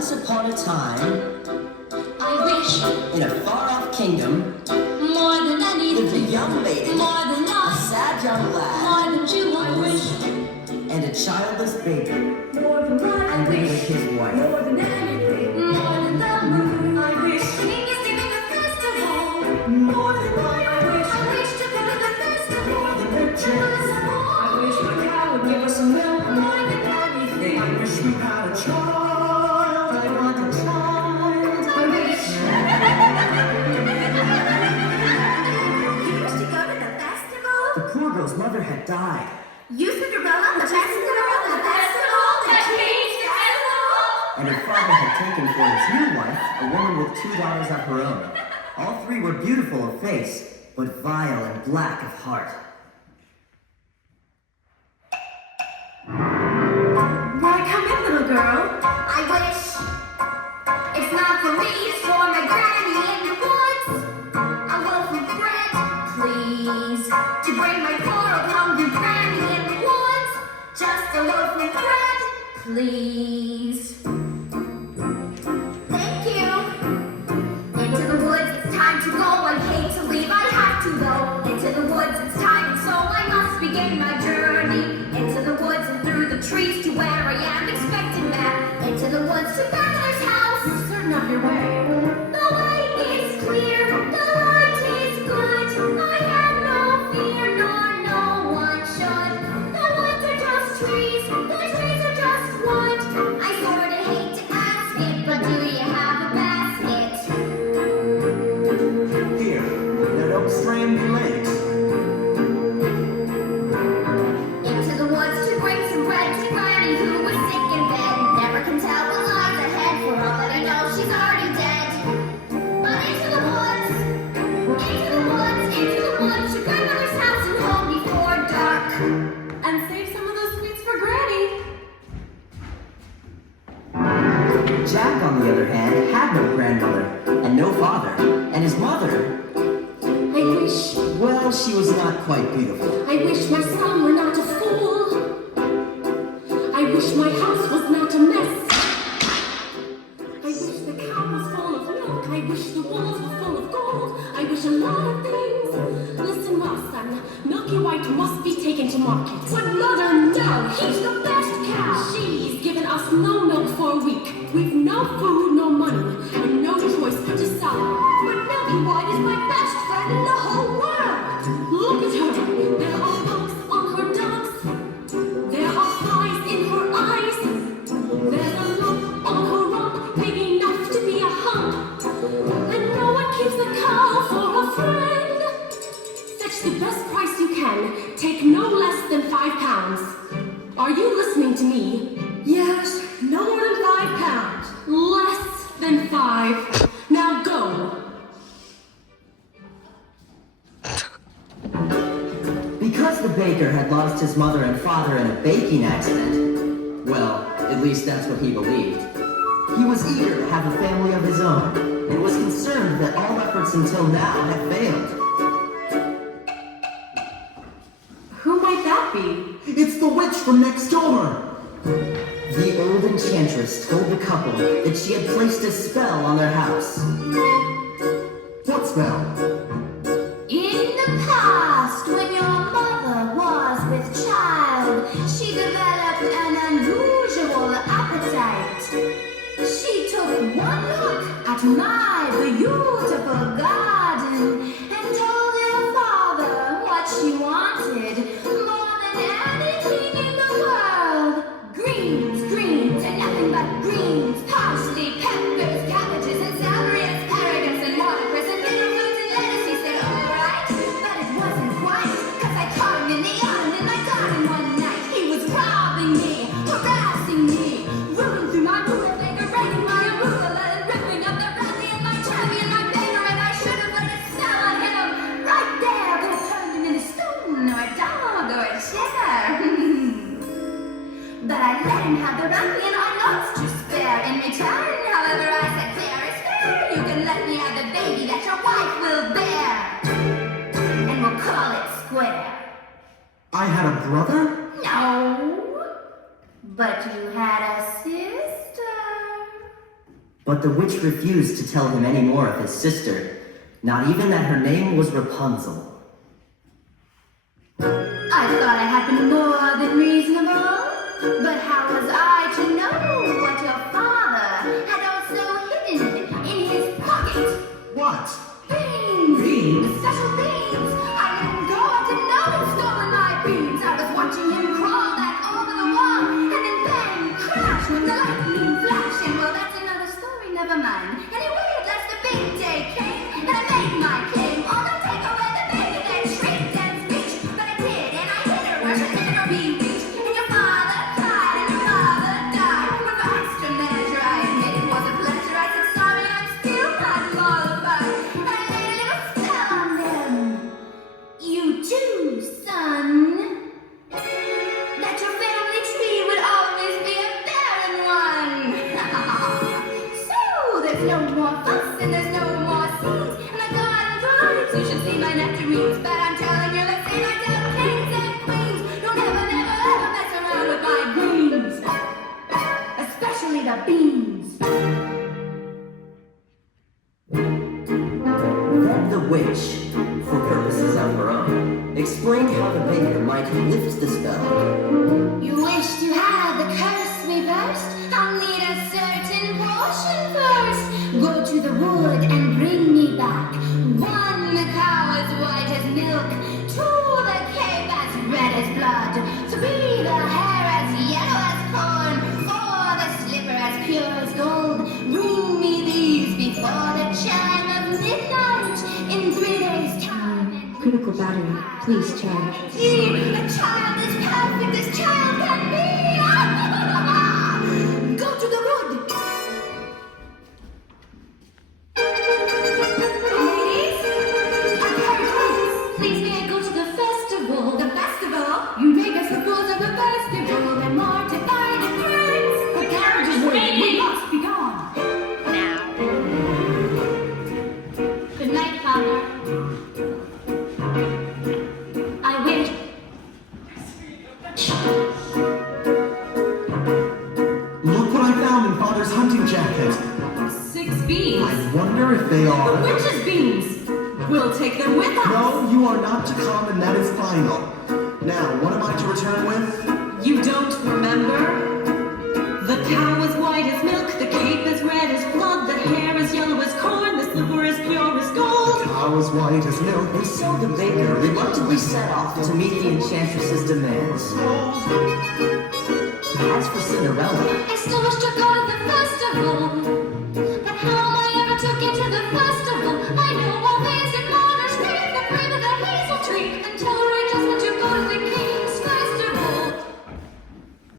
Once upon a time, I wish in a far-off kingdom, more than anything, lived a young lady, more than a us, sad young lad, more than you. I wish and a childless baby more than what I with wish, his wife. more than anything, more than the moon. I wish King is giving a festival, more than what I wish to go to the festival, more than the chance. I wish my cow would give us some milk, more than anything. I wish we had a child. I want a child. I wish. You used to go to the festival? The poor girl's mother had died. You Cinderella, the festival, the Queen's festival. And her father had taken for his new wife a woman with 2 daughters of her own. All 3 were beautiful of face, but vile and black of heart. Why come in, little girl? I wish it's not for me, it's for my granny in the woods. A loaf of bread, please, to bring my poor old hungry granny in the woods. Just a loaf of bread, please. Thank you. Into the woods, it's time to go. I hate to leave, I have to though. Into the woods, it's time, and so I must begin my journey. Into the woods and through the trees to where I am expecting that. Into the woods to grandmother's house. You're certain of your way. The way is clear, the light is good. I have no fear, nor no one should. The woods are just trees, the trees are just wood. I sorta hate to ask it, but do you have a basket? Here, let oak strand be laid. Into the woods to bring some bread to Granny who was sick in bed. Never can tell what lies ahead, for all that I know she's already dead. But into the woods, to grandmother's house and home before dark. And save some of those sweets for Granny. Jack, on the other hand, had no grandmother and no father, and his mother, I wish, well, she was not quite beautiful. I wish my son were not a fool. I wish my house was not a mess. I wish the cow was full of milk. I wish the walls were full of gold. I wish a lot of things. Listen well, son. Milky White must be taken to market. But mother, no! He's the best cow! She's given us no milk for a week. We've no food, no money, and no choice but to sell her. But Milky White is my best friend in the whole world! Look at her! There are bumps on her ducks. There are flies in her eyes. There's a lump on her rump, big enough to be a hump. And no one keeps a cow for a friend. Fetch the best price you can. Take no less than £5. Are you listening to me? Yes, no more than £5. Less than 5. Now go. Because the baker had lost his mother and father in a baking accident, well, at least that's what he believed, he was eager to have a family of his own, and was concerned that all efforts until now had failed. Who might that be? It's the witch from next door! The old enchantress told the couple that she had placed a spell on their house. What spell? In the past, when your mother was with child, she developed an unusual appetite. She took one look at my beautiful garden and told your father what she wanted more than anything in the world. Greens, greens, and nothing but greens. Parsley, peppers, cabbages, and celery, asparagus, and watercress, and bitter roots, and lettuce. He said, all right, but it wasn't quite, 'cause I caught him in the autumn in my garden one night. He was robbing me, harassing me, rooting through my rutabaga, raiding my arugula, and ripping up the brandy in my cherry and my baker, and I should have let it smell on him right there. Could have turned him into stone or a dog or a chair. But I let him have the brandy and I lost to spare. In return, however, I said, fair is fair. You can let me have the baby that your wife will bear. And we'll call it square. I had a brother? No, but you had a sister. But the witch refused to tell him any more of his sister, not even that her name was Rapunzel. I thought I had been more than reasonable, but how was I to know what your father had also hidden in his pocket? What? Beans! Beans? Special beans! I didn't go to know he'd stolen my beans. I was watching him crawl back over the wall, and then bang, crash, the lightning flash, and well, that's another story, never mind. Anyway, at last the big day came, and I made my claim. Oh, don't take away the baby that shrieked and screeched, but I did, and I hit her where she'll never be reached. And your father cried, and your mother died, but for extra measure, I admit it was a pleasure. I said sorry, I'm still not mollified, and I laid a little spell on them. You too, son. That your family tree would always be a barren one. So there's no more fuss and there's no more scenes, and my garden thrives. You should see my nectarines, but I'm telling you, let's say my tell kings and queens, don't ever, never, ever mess around with my greens, especially the beans. Then the witch, for purposes of her own, explained how the baker might lift the spell. You wish to have the curse reversed? I'll need a certain portion first. Go to the wood and bring me back 1 cow as white as milk, 2 the cape as red as blood, 3 the hair as yellow as corn, 4 the slipper as pure as gold. Bring me these before the chime of midnight in 3 days' time. Critical battery, please charge. A child as perfect as child can be. Go to the wood. Ladies, I've heard twice. Please may I go to the festival? The festival? You make us the fools of the festival. They're mortified and prince. The carriage is waiting. We must be gone. Good night, Father. I wish. Look what I found in Father's hunting jacket. 6 beans. I wonder if they The are... witch's beans. We'll take them with us. No, you are not to come, and that is final. Now, what am I to return with? You don't remember? The cow is white as milk, the cape is red as blood, the hair is yellow as corn, the slipper is pure as gold. Cow as white as milk. And so the baker reluctantly set off to meet the enchantress's demands. As for Cinderella, I still wish to go to the festival.